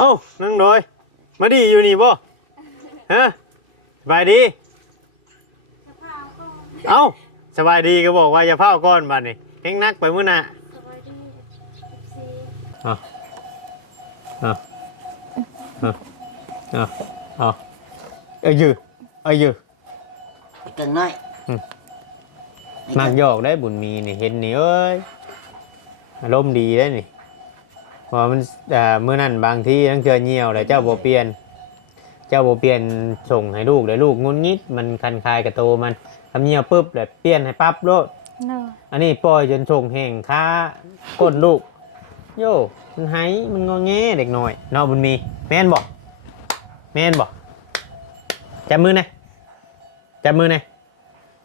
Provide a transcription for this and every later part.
เอ้านั่งโดยมาดีอยู่นี่บ่ฮะสบายดีเอ้าสบายดีก็บอกว่าอย่าเผาก้อนบัดนี่เฮงนักไปมื้อน่ะสวัสดีซีเอาเอาเอาเอาเอาเอ้ยยือเอ้ยยือจังน้อยอืมมักหยอกได้บุญมีนี่เห็นนี่เอ้ยอารมณ์ดีได้นี่ เพอมันอ่ามื้อนั้นบางทีตั้งเจอเหี่ยวแล้วเจ้าบ่เปลี่ยน เจ้าบ่เปลี่ยนส่งให้ลูกเดี๋ยวลูกงุนงิดมันคันคายกับโตมันทำเหี่ยวปุ๊บแล้วเปลี่ยนให้ปั๊บโลดเนอะอันนี้ปล่อยจนส่งแห่งค้าก้นลูก โย่มันไห้มันงอแงเด็กน้อยเนอบุญมีแม่นบอกแม่นบอกจับมือหนะจับมือหนะ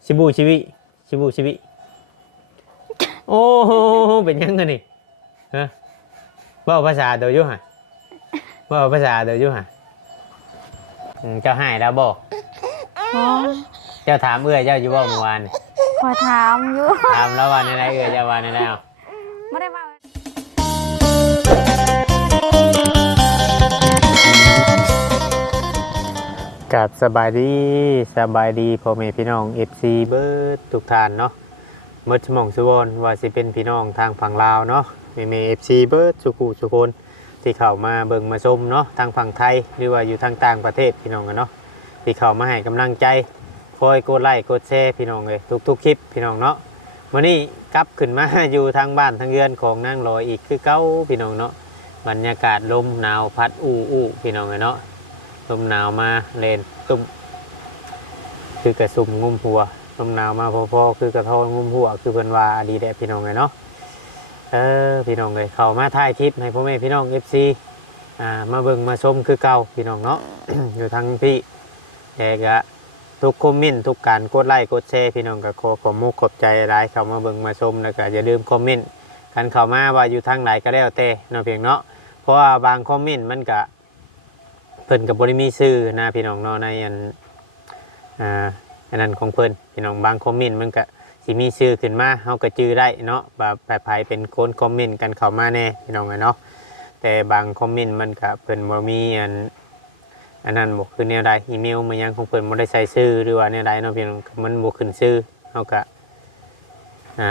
ชิบูชิวิชิบูชิวิโอ้โหเป็นยังไงนี่ฮะ เว่าภาษาเดียวอยุ่ฮะเว่าภาษาเดียวอยุ่ฮะอืมเจ้าให้แล้วบอกอ๋อเจ้าถามเอื้อยเจ้าอยู่บ่เมื่อวานนี่ขอถามอยู่ถามแล้ววันนี้เอื้อยเจ้าวันนี้แล้วไม่ได้มากับสบายดีสบายดีพ่อแม่พี่น้อง FC เบิร์ดทุกท่านเนาะเมื่อชมองสุวรรณว่าสิเป็นพี่น้องทางฝั่งลาวเนาะ แม่แม่ FC เบิร์ดสุขุสุคนที่เข้ามาเบิ่งมาชมเนาะทางฝั่งไทยหรือว่าอยู่ทางต่างประเทศพี่น้องกันเนาะที่เข้ามาให้กำลังใจคอยกดไลค์กดแชร์พี่น้องเลยทุกๆคลิปพี่น้องเนาะวันนี้กลับขึ้นมาอยู่ทางบ้านทางเรือนของนางลอยอีกคือเก้าพี่น้องเนาะบรรยากาศลมหนาวพัดอู้อู้พี่น้องเลยเนาะลมหนาวมาเลนตุ้มคือกระสุ่มงุมหัวลมหนาวมาพอๆคือกระทองงุมหัวคือเพิ่นว่าดีแดดพี่น้องเลยเนาะ เออพี่น้องเลยเขามาถ่ายคลิปให้พ่อแม่พี่น้องเอฟซีอ่ามาเบิ่งมาชมคือเก่าพี่น้องเนาะ อยู่ทางพี่แต่ก็ทุกคอมเมนต์ทุกการกดไลค์กดแชร์พี่น้องก็ขอขอบมุกขอบใจหลายเขามาเบิ่งมาชมแล้วก็อย่าลืมคอมเมนต์กันเขามาว่าอยู่ทางไหนก็แล้วแต่เนาะเพียงเนาะเพราะว่าบางคอมเมนต์มันก็เพิ่นกับบริมีชื่อนะพี่น้องเนาะในอันอ่าอันนั้นของเพิ่นพี่น้องบางคอมเมนต์มันก็ สิมีชื่อขึ้นมาเฮาก็จื้อได้เนาะแบบแบบไผเป็นคนคอมเมนต์กันเข้ามาแน่พี่น้องเนาะแต่บางคอมเมนต์มันก็เพิ่นบ่มีอันอันนั้นบ่คือแนวใดอีเมลมายังของเพิ่นบ่ได้ใส่ชื่อหรือว่าแนวใดเนาะพี่น้องมันบ่ขึ้นชื่อเฮาก็อ่า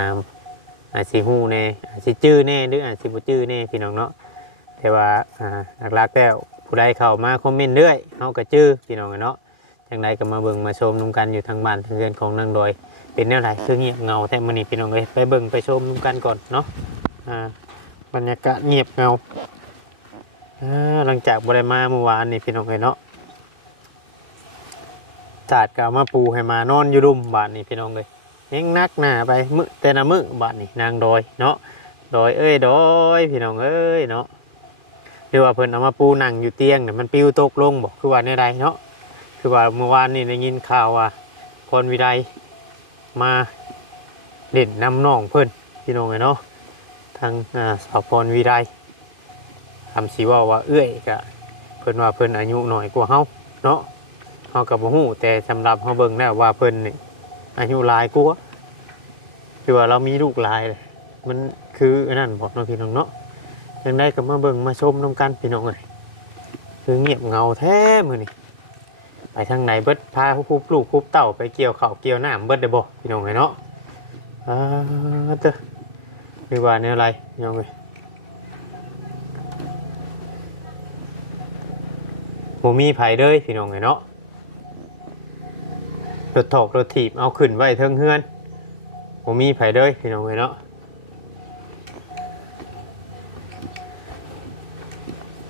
อาจสิฮู้แน่อาจสิจื้อแน่หรืออาจสิบ่จื้อแน่พี่น้องเนาะแต่ว่าอ่าหลักๆแล้วผู้ใดเข้ามาคอมเมนต์เรื่อยเฮาก็จื้อพี่น้องเนาะจังไดก็มาเบิ่งมาชมนุกันอยู่ทางบ้านทางเรือนของนางดอย เป็นแนวไหนคือเงียบเงาแท้มื้อนี้พี่น้องเอ้ยไปเบิ่งไปชมนุกันก่อนเนาะอ่าบรรยากาศเงียบเงาอ่าหลังจากบ่ได้มาเมื่อวานนี่พี่น้องเอ้ยเนาะจาดก็เอามาปูให้มานอนอยู่รุมบาดนี่พี่น้องเอ้ยยังนักหน้าไปมื้อแต่ละมื้อบาดนี่นางดอยเนาะดอยเอ้ยดอยพี่น้องเอ้ยเนาะหรือว่าเพิ่นเอามาปูนั่งอยู่เตียงเนี่ยมันปิวตกลงบอกคือว่าในใดเนาะคือว่าเมื่อวานนี่ได้ยินข่าวว่าพรวิไล มาเด่นนำน้องเพิ่นพี่น้องไงเนาะทางสาวพรวิไลทำสีว่าว่าเอื้อยกะเพิ่นว่าเพิ่นอายุหน้อยกว่าเฮาเนาะเฮากับบ่ฮู้แต่สำหรับเฮาเบิ่งแล้วว่าเพิ่นนี่อายุหลายกว่าคือว่าเรามีลูกหลายเลยมันคืออันนั้นบอกเนาะพี่น้องเนาะยังได้ก็มาเบิ่งมาชมน้ำกันพี่น้องเลยคือเงียบเงาแท้มือนี่ ไปทางไหนเบิดพาผู้ปลูกผู้เต่าไปเกี่ยวเข้าเกี่ยวหน้ำเบิดได้บ่พี่น้องเลยเนาะอ่าเตอหรือว่าเนี่ยอะไรพี่น้องเลยบ่มีไผเด้ยพี่น้องเลยเนาะรถถอกรถถีบเอาขึ้นไว้เทิงเฮือนบ่มีไผเด้ยพี่น้องเลยเนาะ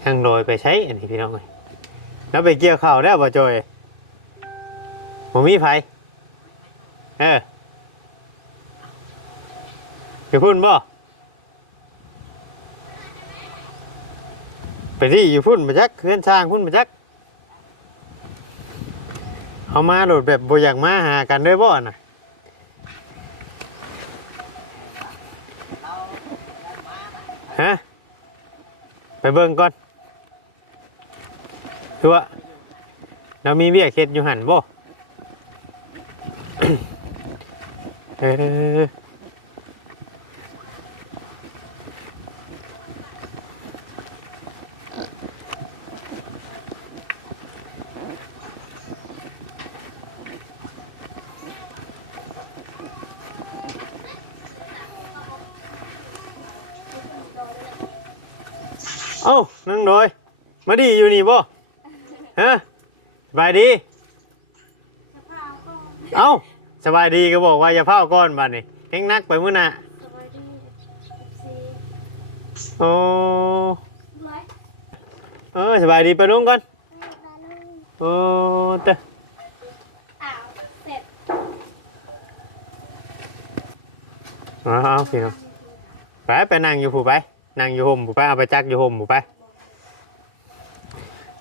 ทางโดยไปใช้อันนี้พี่น้องเลยแล้วไปเกี่ยวข้าวได้วบ่จอย ผมมีไผเออไปพุ่นบ่ไปที่อยู่พุ่นมาจักเพื่อนสร้างพุ่นมาจักเอามาโดดแบบบ่อยากมาหากันด้วยบ่น่ะฮะไปเบิ่งก่อนตัวเรามีเบี้ยเข็ดอยู่หันบ่ เอ้านั่งดอยมาดีอยู่นี่บ่ฮะสบายดี เอ้า สบายดีก็บอกว่าอย่าเผาก้อนบัดนี่แห้งนักไปมื้อน่ะสบายดี FC โอ้เออสบายดีไปลุงก่อนโอ้เตะอ้าวเสร็จเอาเอาพี่น้องไปไปนั่งอยู่ผู้ไปนั่งอยู่ห่มผู้ไปเอาไปจักอยู่ห่มผู้ไป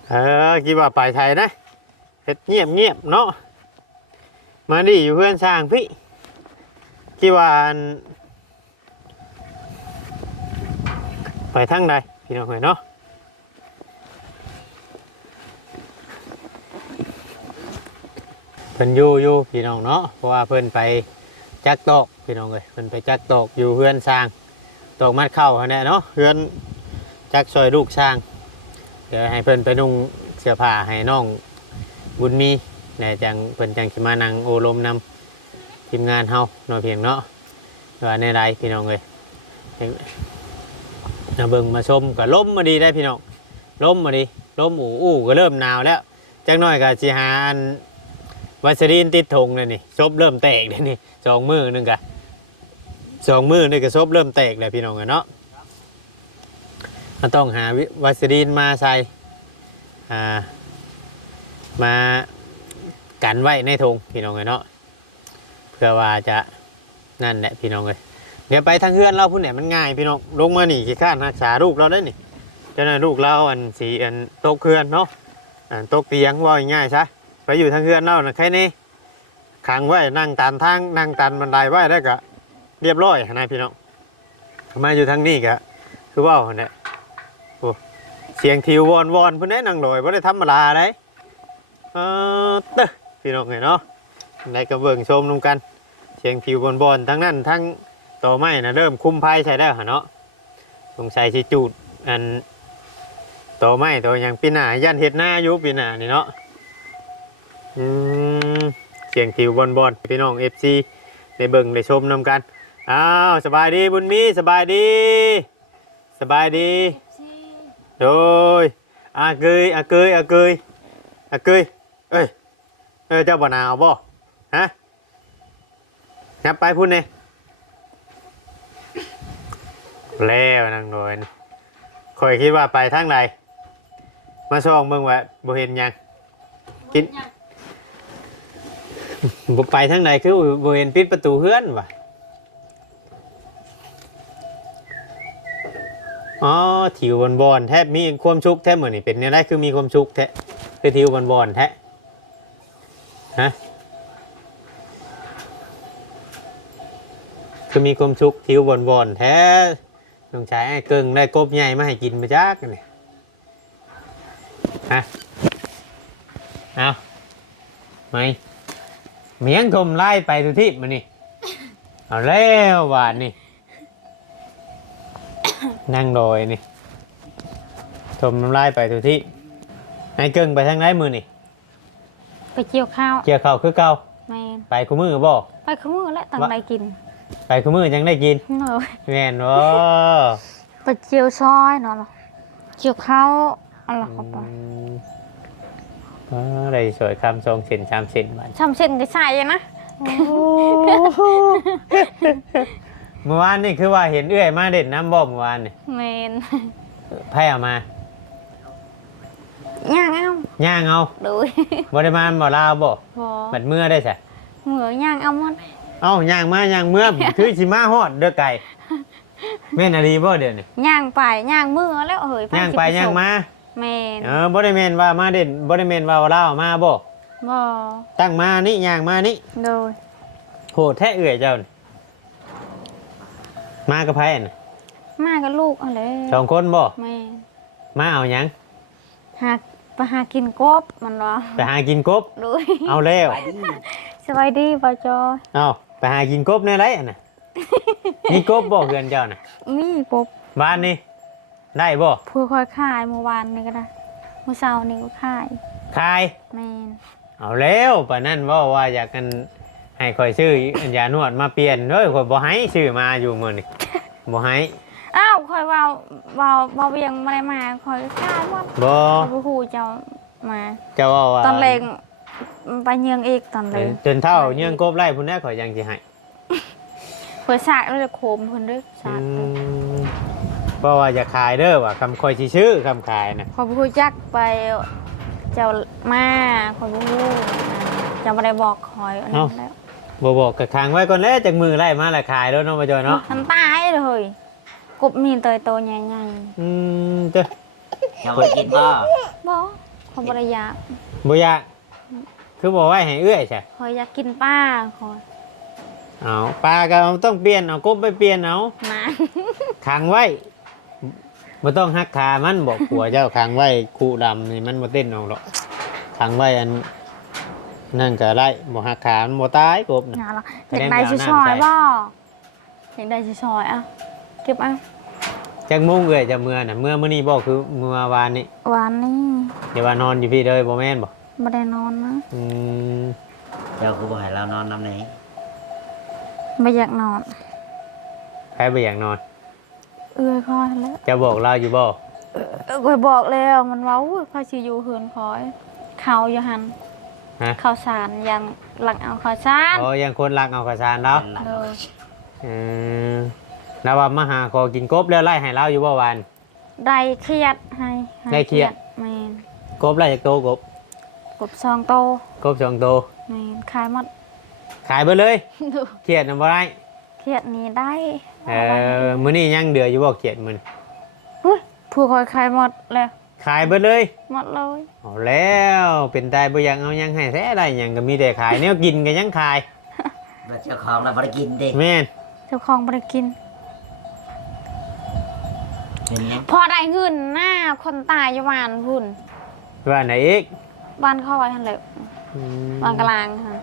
เออคิดว่าไปไทยนะเฮ็ดเงียบเงียบๆเนาะ มาดีอยู่เพื่อนสร้างพี่คิดว่าอันไปทางใดพี่น้องเห็นเนาะเพิ่นอยู่อยู่พี่น้องเนาะเพราะว่าเพิ่นไปจักตอกพี่น้องเลยเพิ่นไปจักตอกอยู่เพื่อนสร้างตอกมัดเข้าหั่นแหละเนาะเพื่อนจักซอยลูกสร้างเดี๋ยวให้เพิ่นไปนุ่งเสื้อผ้าให้น้องบุญมี แหน่จังเพิ่นจังสิมานั่งโอลมนำทีมงานเฮาเนาะเพียงเนาะว่าในไรพี่น้องเอ้ยเห็นมาเบิ่งมาชมก็ล้มมาดีได้พี่น้องล้มมาดีล้มอู่อู้ก็เริ่มหนาวแล้วจักหน่อยก็สิหาอันวัสลีนติดธงเลยนี่ซบเริ่มแตกเลยนี่สองมือหนึงกะสองมือนี่ก็ซบเริ่มแตกเลยพี่น้องเอ้ยเนาะก็ต้องหาวิวัสลีนมาใส่อ่ามา กันไว้ในธงพี่น้องเลยเนาะเพื่อว่าจะนั่นแหละพี่น้องเลยเดี๋ยวไปทางเฮือนเราพุ่นเนี่ยมันง่ายพี่น้องลงมาหนีขี้ข้านรักษาลูกเราได้นี่เจะนั่นลูกเราอันสีอันโตกเฮือนเนาะอันโตกเตียงว่าง่ายซะไปอยู่ทางเฮือนเรานะแค่นี้ขังไว้นั่งตันทางนั่งตันบันไดไว้ได้ก็เรียบร้อยนะพี่น้องมาอยู่ทางนี้ก็คือว่าเนี่ยโอ้เสียงทิววอนวอนพื่อนได้นั่งลอยเพื่อนได้ธรรมดาได้เออเต้อ พี่น้องเห็นเนาะในกระเบื้องชมนุกันเสียงทิวบอนบอนทั้งนั้นทั้งต่อไม้นะเริ่มคุ้มไพ่ใช้ได้วหะเนาะสงสัยสิจูดอันต่อไม้ต่ออย่างปีหน้ายันเห็ดหน้าอยู่ปีหน้านี่เนาะอืมเสียงทิวบอนบอนพี่น้องเอฟซีได้เบิ่งได้ชมนำกันอ้าวสบายดีบุญมีสบายดี สบายดี FC โดยอาเกยอาเกยอาเกยอาเกยเอ้ย เอ้ยเจ้าบ่นาวบ่ฮะนับไปพูดเนี่ยแล้วนางโดยนี่คอยคิดว่าไปทางใดมาช่องเบิ่งว่าบ่เห็นหยังกินบ่ไปทางใดคือบ่เห็นปิดประตูเฮือนว่ะอ๋อถิวบอนบอนๆแทบมีความชุกแทบเหมือนนี่เป็นเนี่ยได้คือมีความชุกแท้คือถิวบอนบอนๆแท้ ฮะคือมีความชุกถิวบอนบอนๆแท้ต้องใช้ไอ้เกิงได้กบใหญ่มาให้กินมาจักนี่ฮะเอาไม่เมียงทมไล่ไปทุกที่มานี่เอาแล้วบาทนี่นั่งโดยนี่ทมน้ำลายไปทุกที่ไอ้เกิงไปทางไหนมือนี่ ไปเกี่ยวข้าวเกี่ยวข้าวคือเก่าแม่นไปคู่มือบ่ ไปขมือและตังใดกินไปคู่มือยังได้กินเนอะแม่นบ่ไปเกี่ยวซอยเนาะเกี่ยวข้าวอะไรเข้าไปอืมอ๋อได้สวยคำทรงเส้นชามเส้นบาททำเส้นก็ใส่นะเมื่อวานนี่คือว่าเห็นเอื้อยมาเด่นน้ำบ่เมื่อวานนี่แมนไพ่เอามา ย่างเอาย่างเอาดูบ่ได้มาบ่ลาวบ่บอบัดเมื่อได้ใช่เหมือย่างเอาหมันเอ้าย่างมาย่างเมื่อคือสิมาฮอดเด้อไก่แม่นอะดีบ่เดี๋ยวนี้ย่างไปย่างมือแล้วเฮ้ยย่างไปย่างมาแมนเออบ่ได้แม่นว่ามาเด่นบ่ได้แม่นว่าลาวมาบ่บอตั้งมานี่ย่างมานี่โดยโหดแท้เอื้อยเจ้านี่มากับไผน่ะมากับลูกอะไรสองคนบ่แมนมาเอาหยังหาก ไปหากินกบมันวะไปหากินกบดูเอาแล้วสบายดีป่ะจอย เอาไปหากินกบในไรอะน่ะมีกบบ่เฮือนเจ้าน่ะมีกบบ้านนี่ได้บ่เพื่อคอยขายเมื่อวานนี่ก็ได้เมื่อเช้านี่ก็ขายขายแมนเอาแล้วปานนั้นว่าว่าอยากกันให้คอยซื้ออันยานวดมาเปลี่ยนเด้ยคอยบ่ให้ซื้อมาอยู่มื้อนี้บ่ให้ อ้าวคอยเว่าเว่าเว่าเวียงมาได้มาคอยกล้าหมดบ่คอยบ่ฮู้เจ้ามาเจ้าว่าว่าตอนเลงไปเยืองอีกตอนเลงจนเท่าเยื่องกบไล่พุ่นแน่ข่อยยังสิให้เพิ่นสากแล้วจะโคมเพิ่นเด้อสากอืเด้อมเพราะว่าจะขายเด้อว่าคำคอยสิชื่อคำขายนะคอยบ่ฮู้จักไปเจ้ามาคอยบ่ฮู้เจ้าบ่ได้บอกคอยอันนั้นแล้วบ่บอกกับค้างไว้ก่อนแล้วจากมือไล่มาละขายแล้วเนาะมาจอยเนาะมันตายเลย กบมีเตยโตใหญ่อืมเจ้าจะไปกินบ่ๆบ่เขาบ่ได้อยากบ่อยากคือบอกไว้ให้เอื้อยใช่คอยอยากกินป้าคอยเอาปลาก็ต้องเปลี่ยนเอากบไปเปลี่ยนเอานะขังไว้บ่ต้องหักขามันบอกผัวเจ้าขังไว้คู่ดำนี่มันบ่เต้นออกหรอกขังไว้อันนั่นก็ได้บ่หักขามันบ่ตายกบน่ะ งานละแสอยากดงได้ว่าชิน้ำชอยใจบ่อยากได้ชิชอยอะ เก็บอะจักมุ่งเอ้ยจะเมื่อน่ะเมื่อมื้อนี้บ่คือเมื่อวานนี้วันนี้เดี๋ยวว่านอนอยู่พี่เลยบ่แม่นบ่ไม่ได้นอนนะอืมเจ้าคือบ่ให้เรานอนน้ำไหนไม่อยากนอนใครบ่อยากนอน เอื้อยคอยแล้วจะบอกเราอยู่บ่เอ้ยคอยบอกแล้วมันเว้าอุ้ยคอยสิอยู่เฮือนคอย เขาอยู่หันฮะข้าวสารยังหลังเอาข้าวสารอ๋อยังคนรักเอากระชานแล้วเป็นหลักเลยเออ แล้วว่ามาหาขอกินกบแล้วไล่ให้เราอยู่บ่วัน ได้เครียดให้ให้ได้เครียด แมนกบไล่จากโตกบกบซองโตกบสองโตแมนขายหมดขายไปเลยดูเขียดนำบ่ได้เครียดนี้ได้เออมื้อนี้ยังเดืออยู่บ่เขียดมันอุ้ยผู้คอยขายหมดแล้วขายไปเลยหมดเลยเอาแล้วเป็นตายบ่อยังเอายังให้แท้ได้หยังก็มีแต่ขายแนวกินก็ยังขาย แล้วเจ้าของเราบ่ได้กินดิแม่นเจ้าของบ่ได้กิน เป็นหยังพอได้เงินหน้าคนตายอยู่บ้านพุ่นว่าไหนอีกบ้านเขาไว้หั่นแหละอืมบ้านกลางค่ะ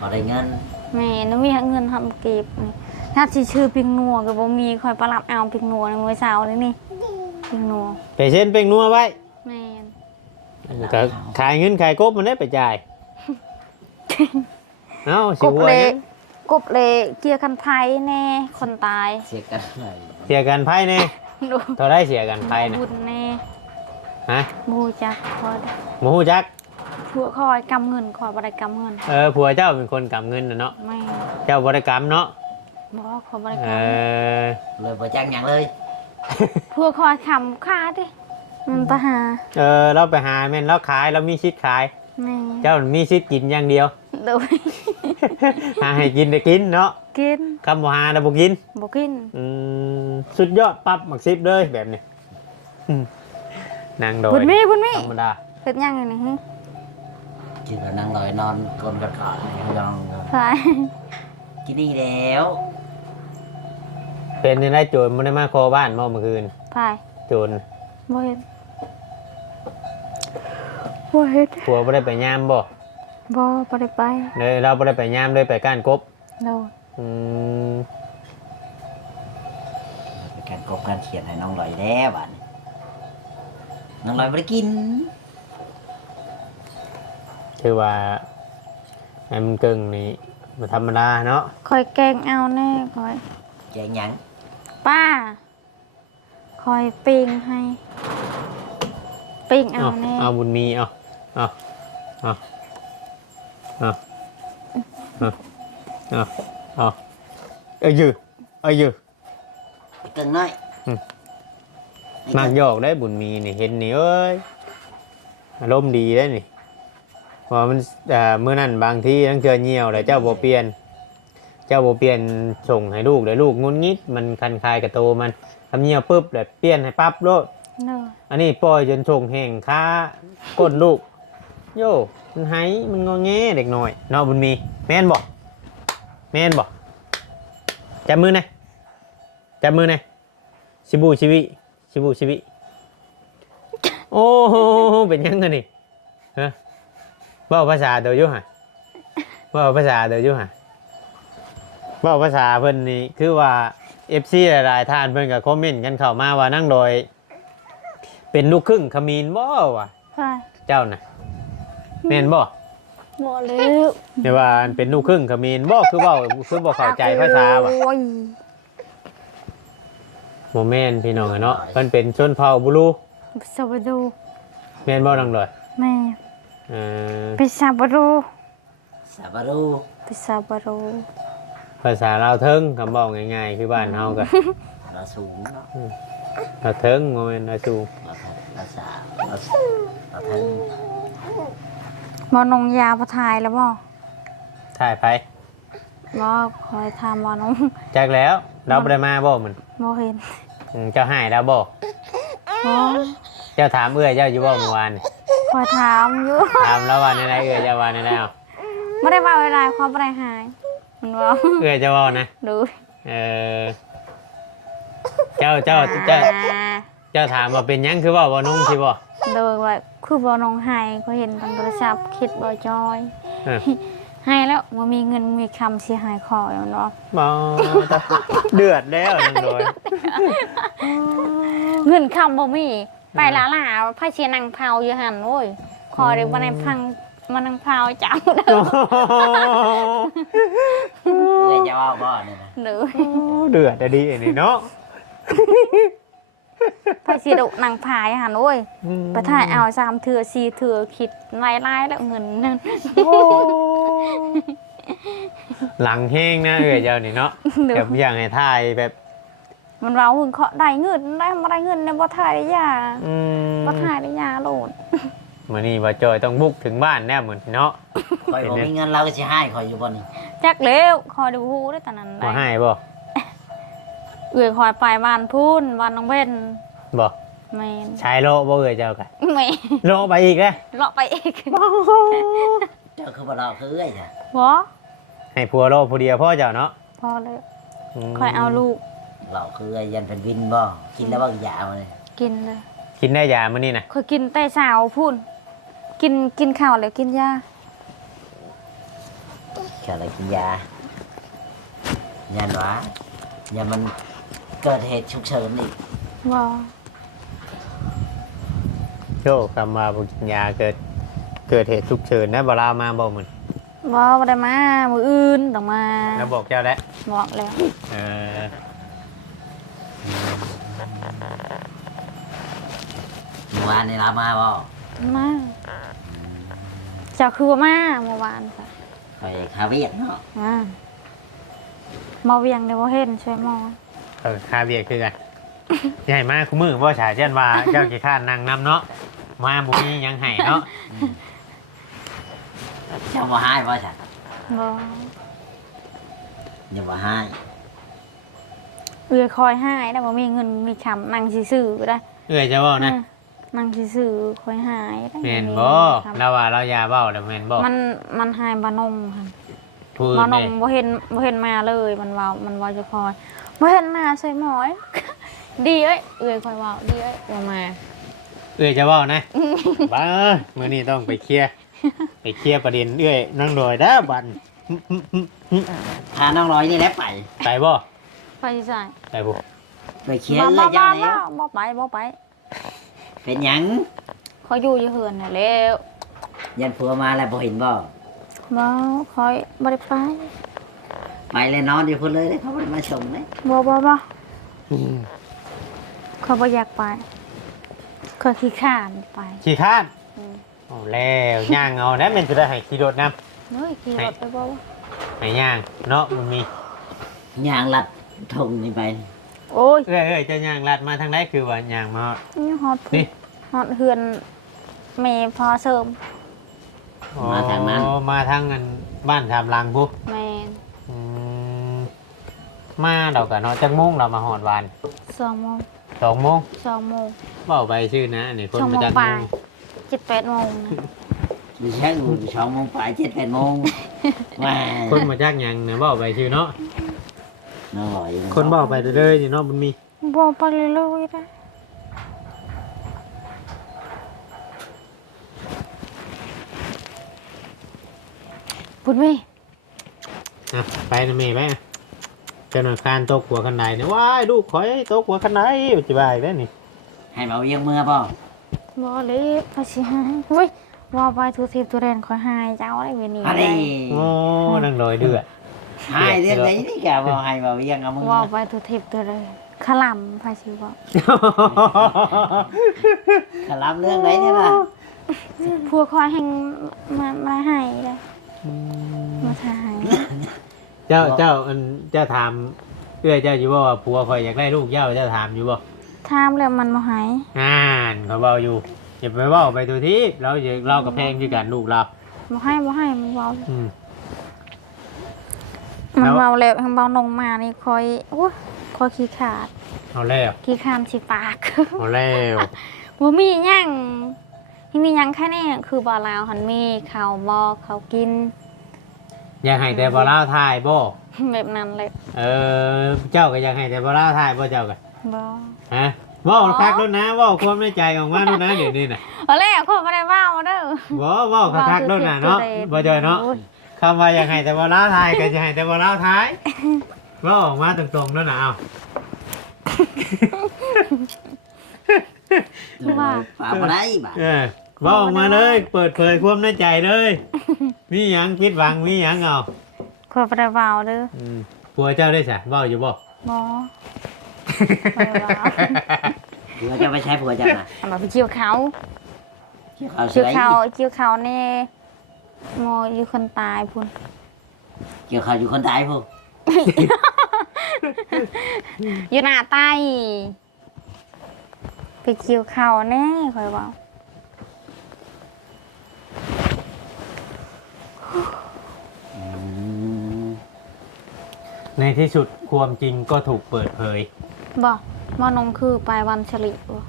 บ่ได้เงินแม่นมีเงินทำเก็บนี่ถ้าสิชื่อปิงนัวก็บ่มีคอยประรับเอาปิงนัวในมื้อเช้านี่นี่ปิงนัวไปเช่นเป็นนัวไว้แม่นก็ขายเงินขายกบมันได้ไปจ่ายเอ้าสิกบหัวเลยังกบเลเกียร์คันไผแน่คนตายเสียกันเลย เสียกันไพ่แน่ดูเท่าได้เสียกันไพ่น่ะบุญแน่ฮะบูจักคอยหมูจัก ผัวคอยกำเงินคอยบ่ได้กำเงินเออผัวเจ้าเป็นคนกำเงินน่ะเนาะแม่เจ้าบริกรรมเนาะบ่คอยบ่ได้เอกำอเลยบ่จังหยังเลยผัวคอยคำค่าดิมันตาหาเออเราไปหาแม่นเราขายเรามีชิดขาย แม่เจ้ามีชิดกินอย่างเดียว ดูหาให้กินได้กินเนาะกินคำว่าหาได้บ่กิน บ่กิน อืมสุดยอดปั๊บหมักซิบเลยแบบนี้อืมนางโดยบุญมีบุญมีธรรมดาเฮ็ดหยังอยู่นี่ฮึกินแล้วนั่งลอยนอนกลนกระกอดยองใช่กินนี่แล้วเป็นในได้โจรมันได้มาคอบ้านเมื่อเมื่อคืนพายโจรบ่เฮ็ดบ่เฮ็ดผัวไม่ได้ไปย่ามบ่ บ่บ่ได้ไปเลยเราไม่ได้ไปย่ามเลยไปก้านกบโดนอืมเป็นการกบการเขียนให้น้องลอยแล้วบัดนี้น้องลอยบ่ได้กินคือว่าไอ้มันเกิงนี่มันธรรมดาเนาะคอยแกงเอาแน่คอยแจงหยังป้า คอยปิ้งให้ปิ้งเอาเอาแน่เอาบุญมีเอาเอาเอา เอาเอาเอาเอาเอ้ยยืเอ้ยยืเกิงน้อยอืมมากยอกได้บุญมีนี่เห็นนี่เอ้ยอารมณ์ดีได้นี่เพอมันเอ่อมื่อนั้นบางทีตั้งเจอเหี่ยวแต่เจ้าบ่เปลี่ยน เจ้าบ่เปลี่ยนส่งให้ลูกเดี๋ยวลูกงุนงิดมันคันคายกับโตมันทำเหี่ยวปุ๊บเดี๋ยวเปลี่ยนให้ปั๊บโลดเนอะอันนี้ปล่อยจนส่งแห้งค้าก้นลูก โย่มันไห้มันงอแงเด็กน้อยเนอบุญมีแม่นบ่แม่นบ่จับมือหน่อยจับมือหน่อยชิบูชิวิชิบูชิวิโอ้โหเป็นยังไงนี่ฮะเว่าภาษาเดียวอยู่ฮะเว่าภาษาเดียวอยู่ฮะเว่าภาษาเพิ่นนี่คือว่าเอฟซีหลายๆท่านเพิ่นก็คอมเมนต์กันเข้ามาว่านั่งโดย เป็นลูกครึ่งเขมีนบ่วะพายเจ้าน่ะ แม่นบ่บ่แล้วเดี๋ยวว่าเป็นลูกครึ่งเขมีนบ่คือเว้าคือบ่เข้าใจภาษาว่ะโอ้ยโมเมนต์พี่น้องอะเนาะเพิ่นเป็นชนเผ่าบุรูสวัสดีแม่นบ่ดังดอยแม่เอ่อไปซาบรูสาบารูไปซาบรูภาษาลาวเทิงคำบอกง่ายๆคือบ้านเฮาก็ เราสูงเนาะลาวเทิงโมเมนต์ลาวสูงเราทำเราสาเราสาเราท บอนงยาพอทายแล้วบ่ถ่ายไปบ่คอยทำบอนงจักแล้วเราบ่ได้มาบ่มันบ่เห็นอืมเจ้าหายแล้วบ่บ่เจ้าถามเอื้อยเจ้าอยู่บ่เมื่อวานนี่คอยถามอยู่ถามแล้ววันไหนๆเอื้อยเจ้าวันไหนๆเอาไม่ได้ว่าเวลาความบ่ได้หายมันว่าเอื้อยเจ้าเว้านะดูเออเจ้าเจ้าเจ้า อ่าเจ้าถามว่าเป็นหยังคือว่าบ่นุ่งสิบ่โดยว่า คือบ่น้องหายก็เห็นทางโทรศัพท์คิดบ่จอยเออให้แล้วบ่มีเงินมีคำสิหายคออย่างเนาะบ่เดือดแล้วนังโดยเงินคำบ่มี ไปละล่ะไผสินั่งเผาอยู่หั่นโอ้ยคอได้บ่ได้พังมานั่งเผาจังเด้อำเพื่อจะว่าบ่เนี่ยนะเด้อเดือดอะดีอันนี้เนาะ ไผสิดุนั่งผายหั่นโอ้ยไปถ่ายเอาสามเถื่อสี่เถื่อคิดหลายๆแล้วเงินนั่นหลังแห้งนะเอื้อยเจ้านี่เนาะเด้อแบบอย่างให้ถ่ายแบบ มันเว้าหึงเคาะได้เงินได้บ่ได้เงินเนี่ยบ่ถ่ายได้ยาอืมบ่ถ่ายได้ยาโลดมื้อนี้บ่จอยต้องบุกถึงบ้านแน่เหมือนเนาะคอยบอกมีเงินเราก็จะให้คอยอยู่บ่นี่จักแล้วคอยดูฮู้ได้ตอนนั้นบ่ได้ให้บ่ เอื้อยคอยไปบ้านพูนบ้านน้องเว้นบ่แม่นชายโลบ่เอื้อยเจ้ากันแม่โลไปอีกแล้วเลาะไปอีกเจ้าคือบ่เราคือเอ้ยจ้ะบ่ให้ผัวโลผู้เดียวพ่อเจ้าเนาะพอเลยมคอยเอาลูกเราคือเอ้ยยันเป็นวินบ่กินแล้วบ่ยามาเลยกินเลยกินได้ยามื้อนี้น่ะคอยกินแต่เช้าพูนกินกินข้าวแล้วกินยาแค่อะไรกินยายันวะยันมัน เกิดเหตุฉุกเฉินอีกบ่โชคคำว่าบ่กินยาเกิด เกิดเหตุฉุกเฉินนะบ่ลามาบ่มื้อบ่บ่ได้มามื้ออื่นต้องมาแล้วบอกเจ้าแล้วบอกแล้วเออเมื่อวานนี่เรามาบ่มาเจ้าคือว่ามาเมื่อวานค่ะคอยคาเวียดเนาะมามาเวียงเดี๋ยวบ่เห็นช่วยหมอเออค่าเบียกคือกันสิให้มาคุมือบ่ฉาเช่นว่าเจ้ากี่ข้านนั่งนำเนาะมาบ่มีหยังให้เนาะเจ้าบ่ให้บ่จ้ะบ่อย่าบ่ให้เอื้อคอยให้แต่บ่มีเงินมีคำนั่งซื่อๆก็ได้เอ้ยจะเว้านะเออนั่งซื่อๆคอยหายได้แม่นมีบ่คำแล้วว่าเรายาเว้าแล้วแม่นบ่มันมันหายบานงค่ะผู้อื่บานนเด้งบ่เห็นบ่เห็นมาเลยมันเว้ามันเว้าจะคอย บ่เห็นมาใส่หมอย ดีเอ้ยเอ้ยคอยเว้าดีเอ้ยบ่มา เอ้ยจะเว้านะ บ้ามื้อนี้ต้องไปเคลียร์ไปเคลียร์ประเด็นเอ้ยนั่งดอยเด้อบัดพาน้องร้อยนี่แหละไปไปบ่ไปใส่ไปบ่ไปเคลียร์บ่เอ้บ่ยเจ้าบ่แล้วบ่ไปบ่ไปเป็นหยังเขาอยู่อยู่เฮือนน่ะแล้วยันผัวมาแล้วบ่เห็นบ่บ่คอยบ่ได้ไป ไปเลยนอนอยู่พุ่นเลยเด้อเขาบ่ได้มาส่งเลยบ่บ่บ่เขาบ่อยากไปเขาขี้ข้านไปขี้ข้านอืมเอาแล้วย่างเอานะแม่นสิได้ให้ขี่รถนํเฮ้ยขี่รถไปบ่วะให้ย่างเนาะมันมียางลัดทงนี่ไปโอ้ยเอ้ยเอ้ยจะย่างลัดมาทางใดคือว่าย่างมา นี่ฮอดนี่ ฮอดเฮือนแม่พอเสริมมาทางนั้น อ๋อมาทางอันบ้านทำลังพุ แม่นอืม มาเราก็เนาะจักโมงเรามาหอดวันสองโมงสองโมงสองโมงเบาไปชื่อนะอันนี้คนชั่วโมมางจากไปโมงเจ็ดแปดโมงนะดิฉันอยู่สองโมงไปเจ็ดแปดโมงแหม่คนมาจากหยังเนี่ยเบาไปชื่อเนาะน้องร้อยคนเบาไปเรื่อยๆนี่เนาะมันมีบ่ไปเลยเลยนะบุญเว้ยอะไปนะเมย์ไปอะ เจ้าหน่อยคานตกหัวคันใดเนี่ยว้ายลูกขอยตกหัวคันใดจิบายได้นี่ให้มาเวียงเมื่อป่ะบ่เลยภาษีหายเว้ยว่าไปทุทีทุเรนคอยหายเจ้าอะไรเวนี้อันนี้โอ้นั่งลอยเดือดให้เรื่องไหนนี่แกบอกให้มาเวียงเอามือว่าไปทุทีทุเรนขขลำพาชิวบอกขลับเรื่องไหนเนี่ยล่ะพัวคอยแห่งมามาให้เลยมาถ่าย เจ้าเจ้าอันเจ้าถามเอื้อยเจ้าอยู่บ่ว่าผัวคอยอยากได้ลูกเจ้าเจ้าถามอยู่บ่ทามแล้วมันมาหายอ่านเขาเบาอยู่อย่าไปเว่าไปตัวที่เราอย่าเรากับแพงด้วยกันลูกเรามาให้มาให้มันเบาอืม มันแล้วเบาแล้วทางเบาลงมานี่คอยโอ้ยคอยขี้ขาดเอาแล้วขี้ขามสิปาก เอาแล้วว่ามีหยังที่มีหยังแค่นี้คือบ่ลาวหันมีข้าวบ่ข้าวกิน อยากให้แต่บ่เล่าทายบ่แบบนั้นเลยเออเจ้าก็อยากให้แต่บ่เล่าทายบ่เจ้าก็บ่ ฮะเว่าคักด้วยนะเว่าความในใจออกมาด้วยนะเดี๋ยวนี้น่ะเอาแล้วคนบ่ได้เว้าเด้อบ่เว่าคักๆด้วยนะเนาะบ่เจอเนาะโอ้ยคำว่าอยากให้แต่บ่เล่าทายก็จะให้แต่บ่เล่าทายเว่าออกมาตรงๆด้วยนะเอาว่า ฝากมาได้บ่ะเออเว่าออกมาเลย เปิดเผยความในใจเลย มีหยังคิดหวังมีหยังเอาคนบ่ได้เว้าเด้ออืมผัวเจ้าได้สะเว้าอยู่บ่บ่บ่ได้เว้าผัวจะไปใช้ผัวจะน่ะเอามาไปเกี่ยวเขาเกี่ยวข้าวเกี่ยวใส่เขาเกี่ยวเขานี่โมอยู่คนตายพุ่นเกี่ยวข้าวอยู่คนตายพวกอยู่หน้าใต้ไปเกี่ยวเขาแน่คอยเว้า ในที่สุดความจริงก็ถูกเปิดเผย บ่มอนงคือไปวันฉลิบ่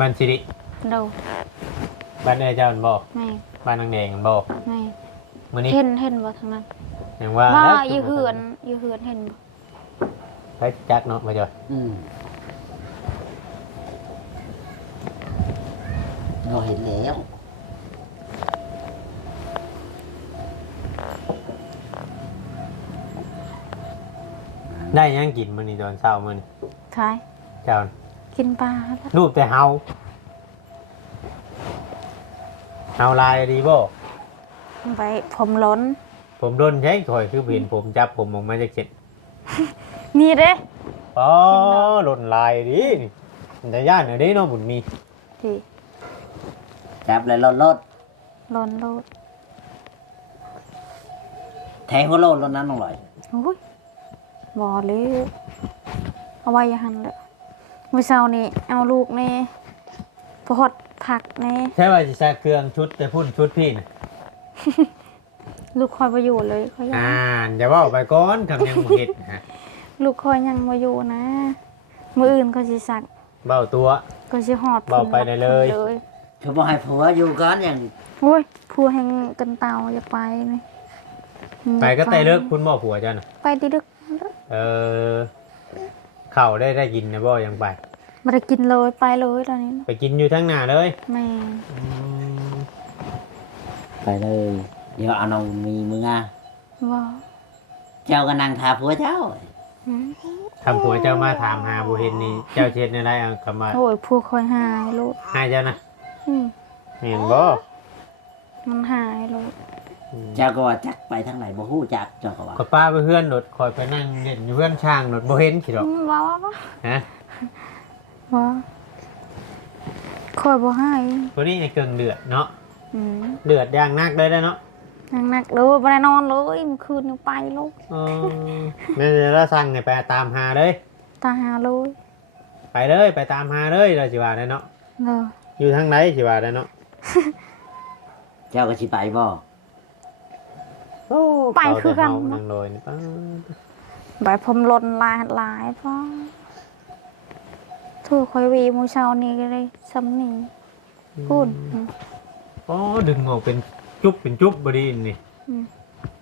บันสิริเดูบ้านเอ้ยเจ้ามันบอกแม่บ้านนางแดงมันบอกแม่มื้อนี้เห็นเห็นบ่ทางนั้นอย่างว่าว่าแล้วอยู่เหือนอยู่เหือนเห็นบ่ไปจักเนาะมาจ้ะอืมเราเห็นแล้ว ได้หยังกินมื้อนี้ตอนเช้ามื้อนี้ทายเจ้ากินปลาแล้วรูปแต่เฮาเฮาลายดีบ่ไปผมล้น ผมโดนใช้ข่อยคือเห็นผมจับผมออกมาจากเจ็ดนี่เด้อ๋อหล่นลายดีนี่มันจะย่านเอาเด้เนาะบุญมีที่จับเลยรถรถล้นโลดแทงหัวโลดรถนั้นลงเลยโอ้ย บ่เลยเอาไว้อย่าหันเลยมื้อเช้านี่เอาลูกนี่พอดผักนี่ใช่ว่าสิใส่เครื่องชุดแต่พุ่นชุดพี่น่ะลูกคอยบ่อยู่เลยเขายังอ่านอย่าเว่าไปก่อนคำยังบ่เฮ็ดฮะลูกคอยยังบ่อยู่นะ มื้ออื่นเขาสิสักเบ้าตัว ก็สิฮอดเบาไปได้เลยคือบอกให้ผัวอยู่ก่อนอย่างโอ้ยผู้แห่งกันเตาอย่าไปนี่ไปก็ไต่เลิกคุณบ่ผัวเจ้าน่ะไปดิดึก เออข้าวได้ได้กินนะบ่ยังไป มาได้กินเลยไปเลยตอนนี้ไปกินอยู่ทั้งหน้าเลยแม่ไปเลย เดี๋ยวเอาน้องมีมืออะว่าเจ้าก็นั่งทาผัวเจ้า หืมทำผัวเจ้ามาถามหาบ่เห็นนี่เจ้าเช็ดในไรเอาคำว่าโอ้ยผู้คอยหายลูกให้เจ้านะอืมเห็นบ่มันหายลูก เจ้าก็ว่าจักไปทางไหนบ่ฮู้จักเจ้าก็ว่าก็ป้าไปเพื่อนรถคอยไปนั่งเล่นอยู่เพื่อนช่างรถบ่เห็นสิดอกอืมว่าว่าว่าฮะว่าคอยบ่หายตัวนี้ไอ้เกิงเดือดเนาะอืมเดือดอย่างนักเลยได้เนาะนักนักๆเลยบ่ได้นอนเลยเมื่อคืนนี่ไปลูกเออแม่จะสั่งให้ไปตามหาเลย ตาหาเลยไปเลยไปตามหาเลยเราสิว่าได้เนาะเอออยู่ทางไหนสิว่าได้เนาะเจ้าก็สิไปบ่ ไปคือกันเาแต่เฮานั่งโดยนี่ป้าใบผมหล่นหลายหลายพ่อถูกคอยวีหมูเช้านี้ก็เลยซ้ำนี่พูดอืม อ๋อดึงออกเป็นจุ๊บเป็นจุ๊บบดีนี่อืม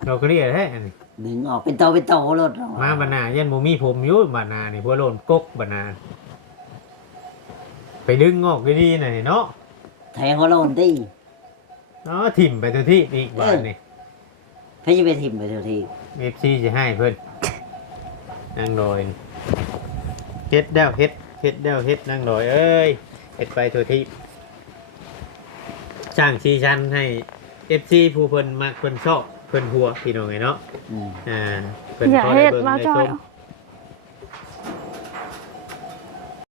เราก็เรียกแท้อันนี้ดึงออกเป็นโตเป็นโตรถเอมาบรรณายันบ่มีผมอยู่บรรณานี่พวกโลนกกบรรณาไปดึงออกดีๆหน่อยเนาะแทงหัวโลนติเนาะถิ่มไปตัวที่อีกบาทนี่ พี่จะไปทิ่มไปทุกทีเอฟซีจะให้เพิ่นนั่งโดยเฮ็ดเด้วเฮ็ดเฮ็ดเด้วเฮ็ดนั่งโดยเอ้ยเฮ็ดไปตัวที่สร้างชีชันให้เอฟซีผู้เพิ่นมักเพิ่นชอบเพิ่นหัวพี่น้องไงเนาะอืม อ่าเพิ่นอย่าพอเฮ็ได้ดเบิ่งมาได้จอชยม